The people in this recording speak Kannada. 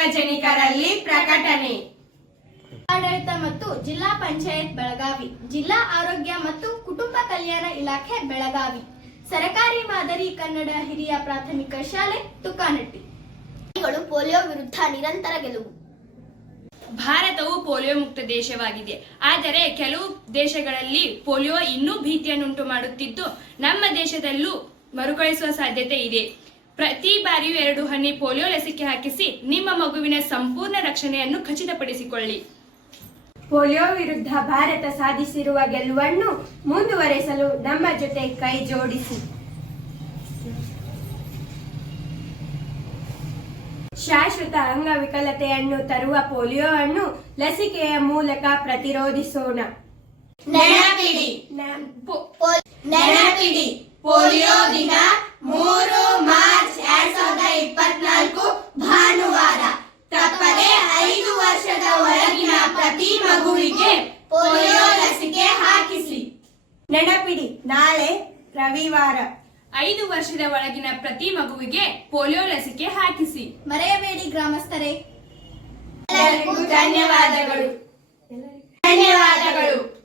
ಸಾರ್ವಜನಿಕರಲ್ಲಿ ಪ್ರಕಟಣೆ. ಆಡಳಿತ ಮತ್ತು ಜಿಲ್ಲಾ ಪಂಚಾಯತ್ ಬೆಳಗಾವಿ ಜಿಲ್ಲಾ ಆರೋಗ್ಯ ಮತ್ತು ಕುಟುಂಬ ಕಲ್ಯಾಣ ಇಲಾಖೆ ಬೆಳಗಾವಿ. ಸರಕಾರಿ ಮಾದರಿ ಕನ್ನಡ ಹಿರಿಯ ಪ್ರಾಥಮಿಕ ಶಾಲೆ ತುಕಾನಟ್ಟಿ. ಪೋಲಿಯೋ ವಿರುದ್ಧ ನಿರಂತರ ಗೆಲುವು. ಭಾರತವು ಪೋಲಿಯೋ ಮುಕ್ತ ದೇಶವಾಗಿದೆ. ಆದರೆ ಕೆಲವು ದೇಶಗಳಲ್ಲಿ ಪೋಲಿಯೋ ಇನ್ನೂ ಭೀತಿಯನ್ನುಂಟು ಮಾಡುತ್ತಿದ್ದು ನಮ್ಮ ದೇಶದಲ್ಲೂ ಮರುಕಳಿಸುವ ಸಾಧ್ಯತೆ ಇದೆ. ಪ್ರತಿ ಬಾರಿಯೂ ಎರಡು ಹನಿ ಪೋಲಿಯೋ ಲಸಿಕೆ ಹಾಕಿಸಿ ನಿಮ್ಮ ಮಗುವಿನ ಸಂಪೂರ್ಣ ರಕ್ಷಣೆಯನ್ನು ಖಚಿತಪಡಿಸಿಕೊಳ್ಳಿ. ಪೋಲಿಯೋ ವಿರುದ್ಧ ಭಾರತ ಸಾಧಿಸಿರುವ ಗೆಲುವನ್ನು ಮುಂದುವರೆಸಲು ನಮ್ಮ ಜೊತೆ ಕೈ ಜೋಡಿಸಿ. ಶಾಶ್ವತ ಅಂಗವಿಕಲತೆಯನ್ನು ತರುವ ಪೋಲಿಯೋವನ್ನು ಲಸಿಕೆಯ ಮೂಲಕ ಪ್ರತಿರೋಧಿಸೋಣ. ನೆನಪಿಡಿ. ನೆನಪಿಡಿ. ಪೋಲಿಯೋ ದಿನ ಮೂರು ಮಾರ್ಚ್ ಎರಡ್ ಸಾವಿರದ ಇಪ್ಪತ್ನಾಲ್ಕು ಭಾನುವಾರ ತಪ್ಪದೆ ಐದು ವರ್ಷದ ಒಳಗಿನ ಪ್ರತಿ ಮಗುವಿಗೆ ಪೋಲಿಯೋ ಲಸಿಕೆ ಹಾಕಿಸಿ ನೆನಪಿಡಿ ನಾಳೆ ರವಿವಾರ. ಐದು ವರ್ಷದ ಒಳಗಿನ ಪ್ರತಿ ಮಗುವಿಗೆ ಪೋಲಿಯೋ ಲಸಿಕೆ ಹಾಕಿಸಿ. ಮರೆಯಬೇಡಿ ಗ್ರಾಮಸ್ಥರೇ. ಎಲ್ಲರಿಗೂ ಧನ್ಯವಾದಗಳು. ಧನ್ಯವಾದಗಳು.